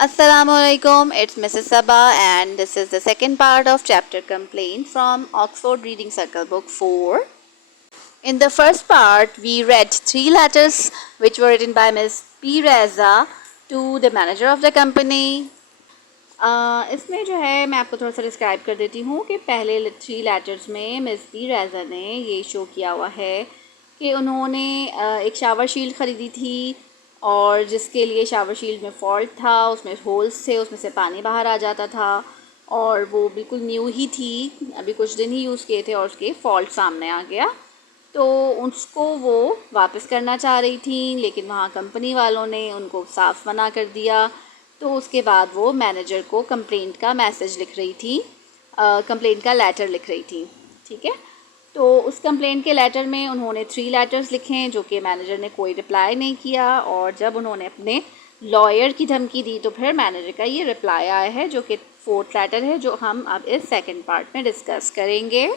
Assalamualaikum, it's Mrs. Sabah and this is the second part of chapter Complaint from Oxford Reading Circle book 4. In the first part, we read 3 letters which were written by Miss P. Reza to the manager of the company. इसमें जो है मैं आपको थोड़ा सा describe कर देती हूँ कि पहले 3 लेटर्स में मिस पी रेज़ा ने ये शो किया हुआ है कि उन्होंने एक शावर शील्ड ख़रीदी थी और जिसके लिए शावर शील्ड में फॉल्ट था, उसमें होल्स थे, उसमें से पानी बाहर आ जाता था और वो बिल्कुल न्यू ही थी, अभी कुछ दिन ही यूज़ किए थे और उसके फॉल्ट सामने आ गया। तो उसको वो वापस करना चाह रही थी, लेकिन वहाँ कंपनी वालों ने उनको साफ मना कर दिया। तो उसके बाद वो मैनेजर को कंप्लेंट का मैसेज लिख रही थी, कंप्लेंट का लेटर लिख रही थी। ठीक है, तो उस कंप्लेंट के लेटर में उन्होंने 3 लेटर्स लिखे हैं जो कि मैनेजर ने कोई रिप्लाई नहीं किया, और जब उन्होंने अपने लॉयर की धमकी दी तो फिर मैनेजर का ये रिप्लाई आया है जो कि 4th लेटर है, जो हम अब इस सेकंड पार्ट में डिस्कस करेंगे।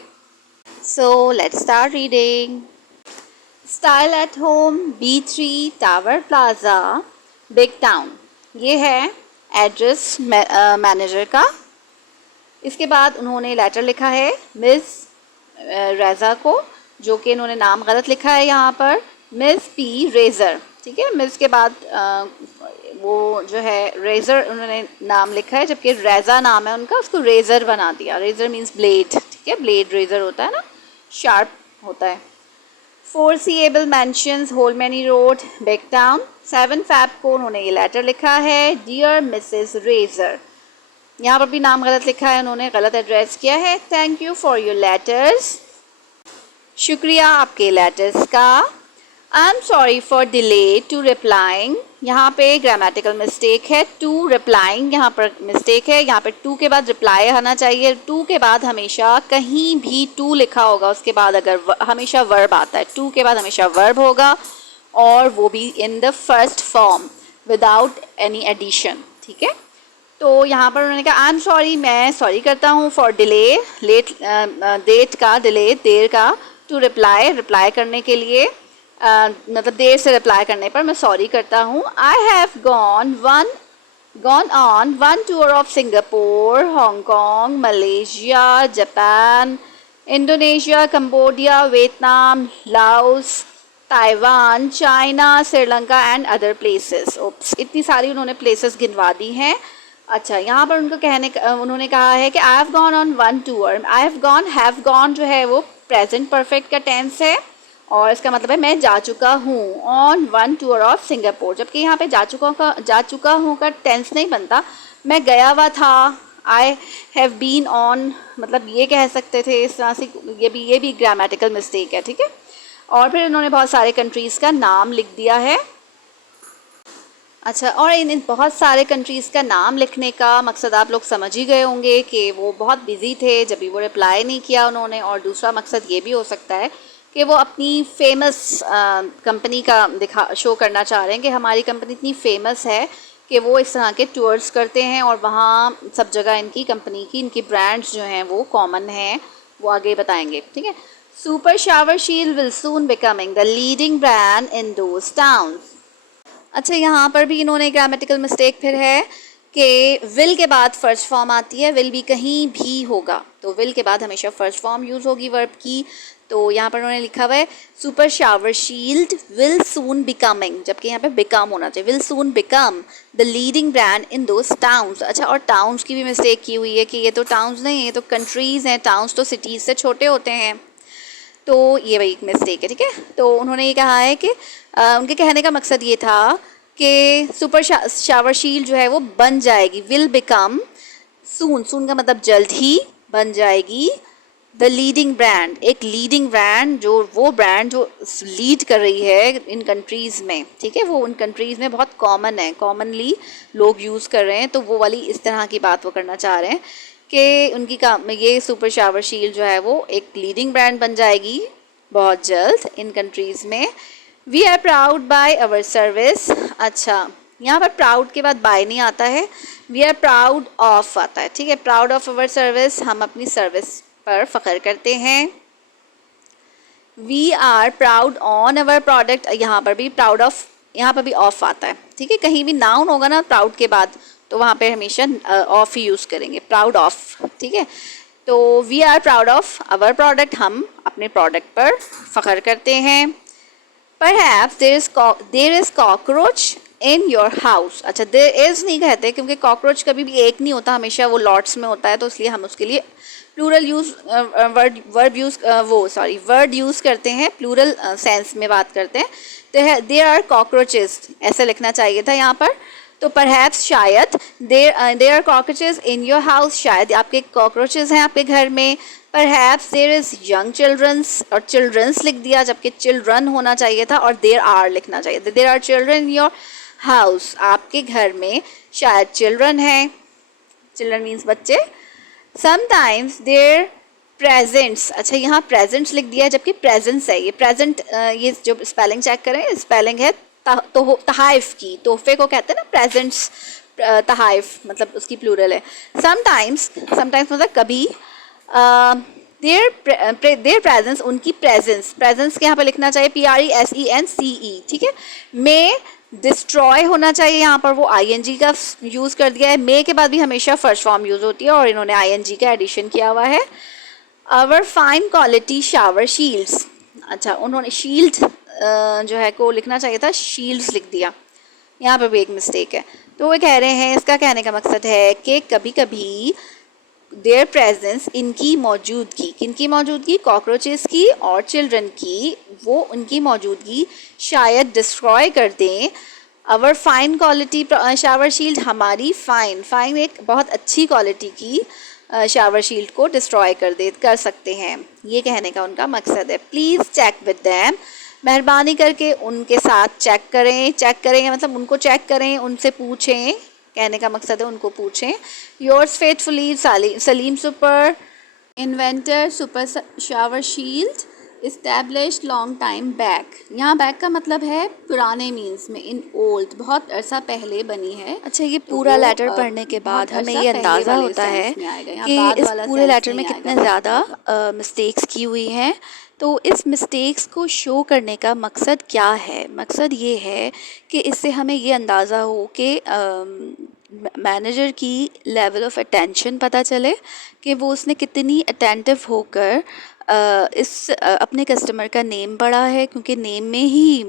So let's start reading. Style at home, B3 tower plaza, big town. ये है एड्रेस मैनेजर का। इसके बाद उन्होंने लेटर लिखा है मिस रेज़ा को, जो कि इन्होंने नाम गलत लिखा है यहाँ पर, मिस पी रेज़र। ठीक है, मिस के बाद वो जो है रेज़र उन्होंने नाम लिखा है, जबकि रेज़ा नाम है उनका, उसको रेज़र बना दिया। Razor means blade. ठीक है, ब्लेड रेज़र होता है ना, शार्प होता है। 4 mansions, होलमैनी road, big town. 7 fab को उन्होंने ये लेटर लिखा है, डियर मिसेस रेज़र। यहाँ पर भी नाम गलत लिखा है, उन्होंने गलत एड्रेस किया है। Thank you for your letters, शुक्रिया आपके लेटर्स का। I am sorry for delay to replying. यहाँ पे ग्रामेटिकल मिस्टेक है, टू रिप्लाइंग यहाँ पर मिस्टेक है। यहाँ पे टू के बाद रिप्लाई आना चाहिए। टू के बाद हमेशा कहीं भी टू लिखा होगा, उसके बाद अगर हमेशा वर्ब आता है, टू के बाद हमेशा वर्ब होगा और वो भी in the first form without any addition. ठीक है, तो यहाँ पर उन्होंने कहा आई एम सॉरी, मैं सॉरी करता हूँ, फॉर डिले, लेट, डेट का डिले, देर का, टू रिप्लाई करने के लिए, मतलब देर से रिप्लाई करने पर मैं सॉरी करता हूँ। I have gone on one tour of Singapore, Hong Kong, Malaysia, Japan, Indonesia, Cambodia, Vietnam, Laos, Taiwan, China, Sri Lanka and other places. Oops, इतनी सारी उन्होंने प्लेसेस गिनवा दी हैं। अच्छा, यहाँ पर उन्होंने कहा है कि आई have gone on one tour. Have gone जो है वो प्रेजेंट परफेक्ट का टेंस है और इसका मतलब है मैं जा चुका हूँ, on one tour of Singapore. जबकि यहाँ पे जा चुका हूँ का टेंस नहीं बनता, मैं गया हुआ था। आई हैव बीन ऑन, मतलब ये कह सकते थे इस तरह से। ये भी ग्रामेटिकल मिस्टेक है। ठीक है, और फिर उन्होंने बहुत सारे कंट्रीज़ का नाम लिख दिया है। अच्छा, और इन बहुत सारे कंट्रीज़ का नाम लिखने का मकसद आप लोग समझ ही गए होंगे कि वो बहुत बिज़ी थे जब भी वो रिप्लाई नहीं किया उन्होंने, और दूसरा मकसद ये भी हो सकता है कि वो अपनी फेमस कंपनी का शो करना चाह रहे हैं कि हमारी कंपनी इतनी फेमस है कि वो इस तरह के टूर्स करते हैं और वहाँ सब जगह इनकी कंपनी की, इनकी ब्रांड्स जो हैं वो कॉमन हैं, वो आगे बताएंगे। ठीक है, super shower shield will soon becoming the leading brand in those towns. अच्छा, यहाँ पर भी इन्होंने ग्रामेटिकल मिस्टेक फिर है कि विल के बाद फर्स्ट फॉर्म आती है, विल भी कहीं भी होगा तो विल के बाद हमेशा फर्स्ट फॉर्म यूज़ होगी वर्ब की। तो यहाँ पर उन्होंने लिखा हुआ है super shower shield will soon becoming, जबकि यहाँ पे बिकम होना चाहिए, will soon become the leading brand in those towns. अच्छा, और टाउन्स की भी मिस्टेक की हुई है कि ये तो टाउन्स नहीं है, ये तो कंट्रीज़ हैं, टाउन्स तो सिटीज़ से छोटे होते हैं, तो ये वही एक मिस्टेक है। ठीक है, तो उन्होंने ये कहा है कि उनके कहने का मकसद ये था कि सुपर शावर शील्ड जो है वो बन जाएगी, विल बिकम सून का मतलब जल्द ही बन जाएगी, द लीडिंग ब्रांड, एक लीडिंग ब्रांड, जो वो ब्रांड जो लीड कर रही है इन कंट्रीज़ में। ठीक है, वो उन कंट्रीज़ में बहुत कॉमन है, कॉमनली लोग यूज़ कर रहे हैं, तो वो वाली इस तरह की बात वो करना चाह रहे हैं कि उनकी ये सुपर शावर शील्ड जो है वो एक लीडिंग ब्रांड बन जाएगी बहुत जल्द इन कंट्रीज़ में। We are proud by our service. अच्छा, यहाँ पर प्राउड के बाद बाय नहीं आता है, वी आर प्राउड ऑफ आता है। ठीक है, प्राउड ऑफ अवर सर्विस, हम अपनी सर्विस पर फ़ख्र करते हैं। We are proud on our product, यहाँ पर भी प्राउड ऑफ, यहाँ पर भी ऑफ आता है। ठीक है, कहीं भी नाउन होगा ना प्राउड के बाद तो वहाँ पे हमेशा ऑफ ही यूज़ करेंगे, प्राउड ऑफ, ठीक है। तो we are proud of our product, हम अपने प्रोडक्ट पर फ़ख्र करते हैं। Perhaps there is cockroach in your house। अच्छा, there is नहीं कहते क्योंकि कॉकरोच कभी भी एक नहीं होता, हमेशा वो लॉट्स में होता है, तो इसलिए हम उसके लिए प्लूरल यूज़ वर्ड यूज़ करते हैं, प्लूरल सेंस में बात करते हैं। तो देयर आर कॉकरोचेस ऐसा लिखना चाहिए था यहाँ पर। तो परहैप्स शायद, there are cockroaches in your house, शायद आपके कॉकरोचेस हैं आपके घर में। Perhaps there is young childrens, और चिल्ड्रंस लिख दिया जबकि चिल्ड्रन होना चाहिए था, और देयर आर लिखना चाहिए था। There are children in your house, आपके घर में शायद चिल्ड्रन हैं, चिल्ड्रन मीन्स बच्चे। समटाइम्स देयर प्रेजेंट्स, अच्छा यहाँ प्रेजेंट्स लिख दिया जबकि प्रेजेंट्स है, ये प्रेजेंट, ये जो स्पेलिंग चेक करें, स्पेलिंग है तहाइफ की, तोहफे को कहते हैं ना प्रेजेंट्स, तहाइफ मतलब उसकी प्लूरल है। समटाइम्स मतलब कभी। देयर प्रेजेंस, उनकी प्रेजेंस, प्रेजेंस के यहाँ पे लिखना चाहिए PRESENCE, ठीक है। मे डिस्ट्रॉय होना चाहिए, यहाँ पर वो ING का यूज़ कर दिया है। मे के बाद भी हमेशा फर्स्ट फॉर्म यूज़ होती है और इन्होंने ING का एडिशन किया हुआ है। Our fine quality shower shields, अच्छा उन्होंने शील्ड जो है को लिखना चाहिए था, शील्ड्स लिख दिया, यहाँ पर भी एक मिस्टेक है। तो वो कह रहे हैं, इसका कहने का मकसद है कि कभी कभी देयर प्रेजेंस, इनकी मौजूदगी, किनकी मौजूदगी, कॉकरोचेस की और चिल्ड्रन की, वो उनकी मौजूदगी शायद डिस्ट्रॉय कर दें our fine quality shower shield, हमारी फाइन एक बहुत अच्छी क्वालिटी की शावर शील्ड को डिस्ट्रॉय कर सकते हैं, ये कहने का उनका मकसद है। प्लीज़ चेक विद दैम, मेहरबानी करके उनके साथ चेक करें मतलब उनको चेक करें, उनसे पूछें, कहने का मकसद है उनको पूछें। Yours faithfully Salim super, inventor super shower shield, established long time back. यहाँ बैक का मतलब है पुराने मीन्स में, इन ओल्ड बहुत अरसा पहले बनी है। अच्छा, ये पूरा लेटर पढ़ने के बाद हमें ये अंदाज़ा होता है कि इस पूरे लेटर में कितने ज़्यादा मिस्टेक्स की हुई हैं। तो इस मिस्टेक्स को शो करने का मकसद क्या है? मकसद ये है कि इससे हमें ये अंदाज़ा हो कि मैनेजर की लेवल ऑफ अटेंशन पता चले कि वो उसने कितनी अटेंटिव होकर अपने कस्टमर का नेम पढ़ा है, क्योंकि नेम में ही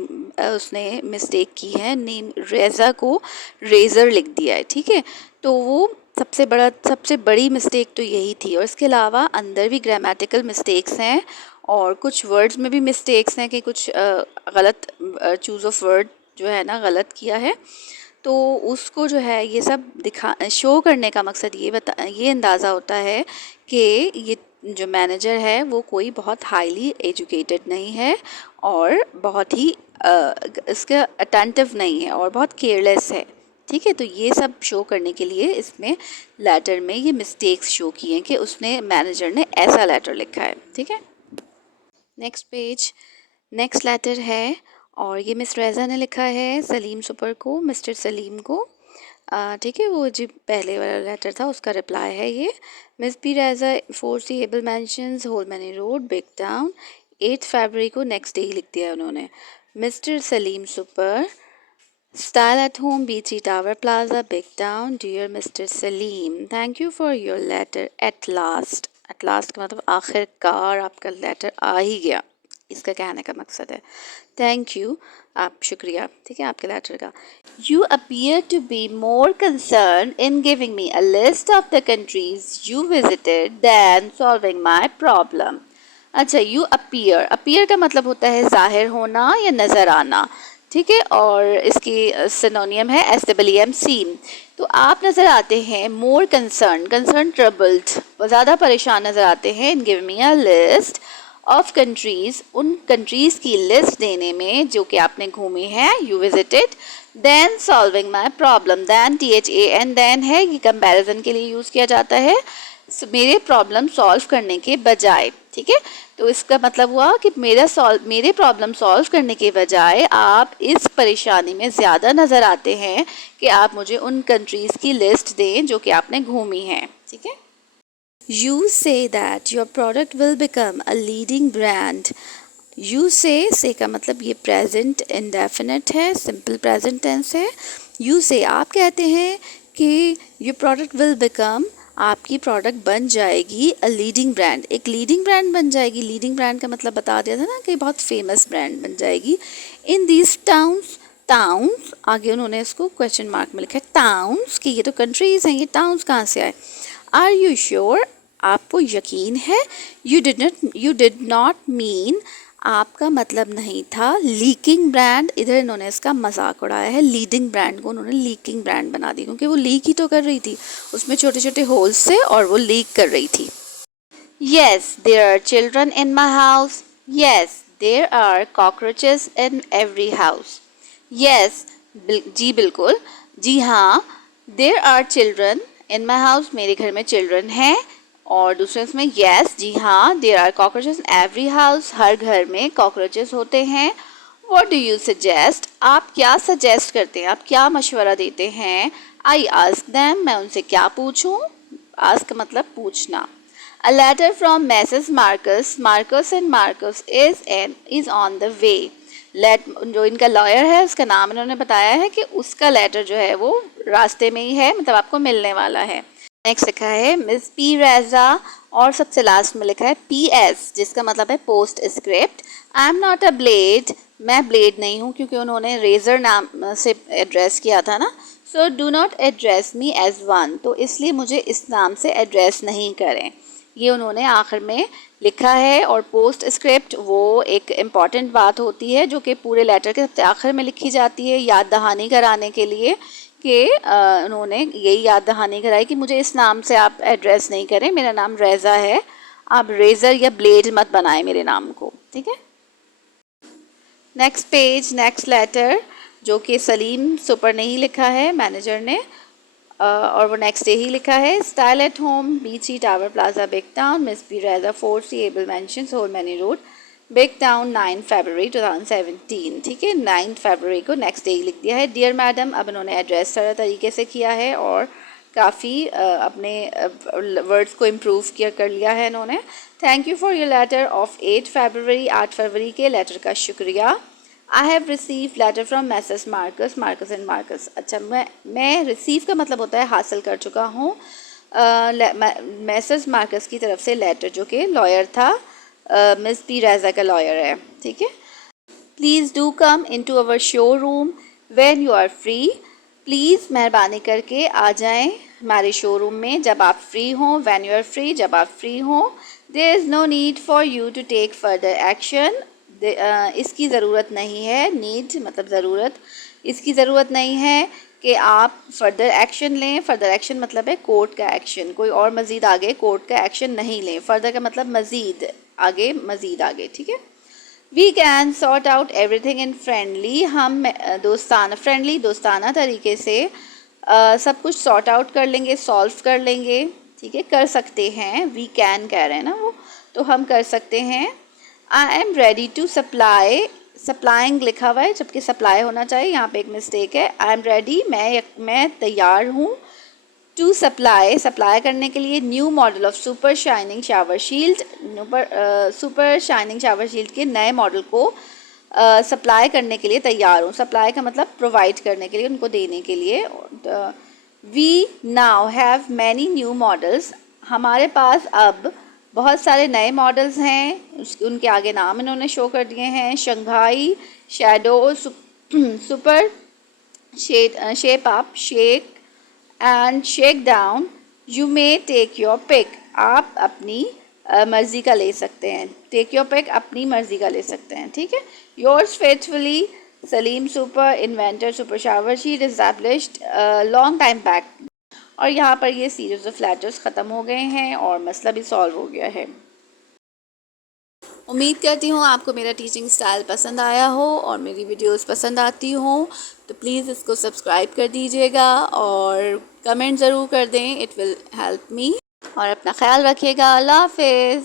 उसने मिस्टेक की है, नेम रेज़ा को रेज़र लिख दिया है, ठीक है। तो वो सबसे बड़ी मिस्टेक तो यही थी, और इसके अलावा अंदर भी ग्रामेटिकल मिस्टेक्स हैं और कुछ वर्ड्स में भी मिस्टेक्स हैं कि कुछ गलत चूज़ ऑफ वर्ड जो है ना गलत किया है। तो उसको जो है ये सब शो करने का मकसद ये अंदाज़ा होता है कि ये जो मैनेजर है वो कोई बहुत हाईली एजुकेटेड नहीं है और बहुत ही इसका अटेंटिव नहीं है और बहुत केयरलेस है, ठीक है। तो ये सब शो करने के लिए इसमें लेटर में ये मिस्टेक्स शो किए हैं कि उसने मैनेजर ने ऐसा लेटर लिखा है, ठीक है। नेक्स्ट पेज, नेक्स्ट लेटर है और ये मिस रेज़ा ने लिखा है सलीम सुपर को, मिस्टर सलीम को, ठीक है। वो जो पहले वाला लेटर था उसका रिप्लाई है ये। Miss B Reza 4C mansions होलमैनी road big town, 8 फरवरी को, नेक्स्ट डे ही लिख दिया उन्होंने। Mister Salim super, style at home, BT tower plaza, big town, dear Mister Salim, thank you for your letter at last. At last का मतलब आखिरकार आपका लेटर आ ही गया, इसका कहने का मकसद है। थैंक यू, आप शुक्रिया, ठीक है आपके लेटर का। You appear to be more concern in giving me a list of the countries you visited than solving my problem. अच्छा, यू अपीयर का मतलब होता है जाहिर होना या नज़र आना, ठीक है, और इसकी सिनोनियम है SWM सीम। तो आप नज़र आते हैं मोर कंसर्न ट्रबल्ड, ज़्यादा परेशान नज़र आते हैं। In give me a list of countries, उन कंट्रीज़ की लिस्ट देने में जो कि आपने घूमी है, you visited. Then solving my problem, than THAN, then है ये कंपैरिजन के लिए यूज़ किया जाता है, मेरे प्रॉब्लम सॉल्व करने के बजाय, ठीक है। तो इसका मतलब हुआ कि मेरे प्रॉब्लम सॉल्व करने के बजाय आप इस परेशानी में ज़्यादा नज़र आते हैं कि आप मुझे उन कंट्रीज़ की लिस्ट दें जो कि आपने घूमी हैं, ठीक है। You say that your product will become a leading brand. You say का मतलब ये प्रेजेंट इंडेफिनिट है, सिंपल प्रेजेंट टेंस है। You say आप कहते हैं कि योर प्रोडक्ट विल बिकम, आपकी प्रोडक्ट बन जाएगी अ लीडिंग ब्रांड, एक लीडिंग ब्रांड बन जाएगी। लीडिंग ब्रांड का मतलब बता दिया था ना कि बहुत फेमस ब्रांड बन जाएगी। इन दीज टाउन्स, टाउन्स आगे उन्होंने इसको क्वेश्चन मार्क में लिखा है टाउन्स, कि ये तो कंट्रीज हैं, ये टाउन्स कहाँ से आए। आर यू श्योर, आपको यकीन है। यू डिड नॉट मीन, आपका मतलब नहीं था। लीकिंग ब्रांड, इधर इन्होंने इसका मजाक उड़ाया है। लीडिंग ब्रांड को उन्होंने लीकिंग ब्रांड बना दी, क्योंकि वो लीक ही तो कर रही थी, उसमें छोटे छोटे होल्स थे और वो लीक कर रही थी। Yes there are children in my house, yes there are cockroaches in every house. Yes, जी बिल्कुल, जी हाँ। There are children in my house, मेरे घर में चिल्ड्रन हैं। और दूसरे उसमें येस, जी हाँ। There are cockroaches in every house, हर घर में कॉकरोचेस होते हैं। व्हाट डू यू सजेस्ट, आप क्या सजेस्ट करते हैं, आप क्या मशवरा देते हैं। आई आस्क देम, मैं उनसे क्या पूछूं। आस्क मतलब पूछना। A letter from Messrs Marcus, Marcus and Marcus is on the way. जो इनका लॉयर है उसका नाम इन्होंने बताया है कि उसका लेटर जो है वो रास्ते में ही है, मतलब आपको मिलने वाला है। नेक्स्ट लिखा है मिस पी रेजा, और सबसे लास्ट में लिखा है पी एस, जिसका मतलब है post script. I am not a blade, मैं ब्लेड नहीं हूँ, क्योंकि उन्होंने रेजर नाम से एड्रेस किया था ना। So do not address me as one, तो इसलिए मुझे इस नाम से एड्रेस नहीं करें, ये उन्होंने आखिर में लिखा है। और पोस्ट स्क्रिप्ट वो एक इम्पॉर्टेंट बात होती है जो कि पूरे लेटर के सबसे आखिर में लिखी जाती है, याद दहानी कराने के लिए, कि उन्होंने यही याद दहानी कराई कि मुझे इस नाम से आप एड्रेस नहीं करें, मेरा नाम रेज़ा है, आप रेज़र या ब्लेड मत बनाएं मेरे नाम को, ठीक है। नेक्स्ट पेज, नेक्स्ट लेटर, जो कि सलीम सुपर ने ही लिखा है, मैनेजर ने, और वो नेक्स्ट डे ही लिखा है। Style at home, BT tower plaza big town, Miss P Reza 4 C able mansion, होल मैनी रोड, बिग टाउन, 9 फरवरी 2017, ठीक है। 9 फरवरी को नेक्स्ट डे ही लिख दिया है। डियर मैडम, अब इन्होंने एड्रेस सारा तरीके से किया है और काफ़ी अपने वर्ड्स को इम्प्रूव कर लिया है इन्होंने। Thank you for your letter of 8 February, 8 फरवरी के लेटर का शुक्रिया। I have receive letter from Messrs Marcus, Marcus and Marcus. अच्छा, मैं रिसीव का मतलब होता है हासिल कर चुका हूँ मैसेज मार्कस की तरफ से लेटर, जो कि लॉयर था, मिस पी रेज़ा का लॉयर है, ठीक है। Please do come in to our showroom when you are free, please मेहरबानी करके आ जाएं हमारे शोरूम में जब आप फ्री हों। व्हेन यू आर फ्री, जब आप फ्री हों। There is no need for you to take further action, इसकी ज़रूरत नहीं है, नीड मतलब ज़रूरत, इसकी ज़रूरत नहीं है कि आप फर्दर एक्शन लें। फर्दर एक्शन मतलब है कोर्ट का एक्शन, कोई और मज़ीद आगे कोर्ट का एक्शन नहीं लें। फर्दर का मतलब मज़ीद आगे, मज़ीद आगे, ठीक है। We can sort out everything in friendly, हम दोस्ताना तरीके से सब कुछ सॉर्ट आउट कर लेंगे, सॉल्व कर लेंगे, ठीक है। कर सकते हैं, वी कैन कह रहे हैं ना वो, तो हम कर सकते हैं। I am ready to supply, supplying लिखा हुआ है जबकि सप्लाई होना चाहिए, यहाँ पे एक मिस्टेक है। आई एम रेडी, मैं तैयार हूँ। टू सप्लाई, सप्लाई करने के लिए। New model of super shining shower shield, super shining shower shield के नए मॉडल को सप्लाई करने के लिए तैयार हूँ। सप्लाई का मतलब प्रोवाइड करने के लिए, उनको देने के लिए। We now have many new models, हमारे पास अब बहुत सारे नए मॉडल्स हैं, उनके आगे नाम इन्होंने शो कर दिए हैं। Shanghai, shadow, super shape up, shake and shake down, you may take your pick, आप अपनी मर्ज़ी का ले सकते हैं। टेक योर पिक, अपनी मर्ज़ी का ले सकते हैं, ठीक है। Yours faithfully Salim super, inventor super shower sheet, established long time back. और यहाँ पर ये सीरीज ऑफ लेटर्स ख़त्म हो गए हैं और मसला भी सॉल्व हो गया है। उम्मीद करती हूँ आपको मेरा टीचिंग स्टाइल पसंद आया हो और मेरी वीडियोस पसंद आती हो, तो प्लीज़ इसको सब्सक्राइब कर दीजिएगा और कमेंट ज़रूर कर दें, इट विल हेल्प मी। और अपना ख्याल रखिएगा। अल्लाह हाफ़िज़।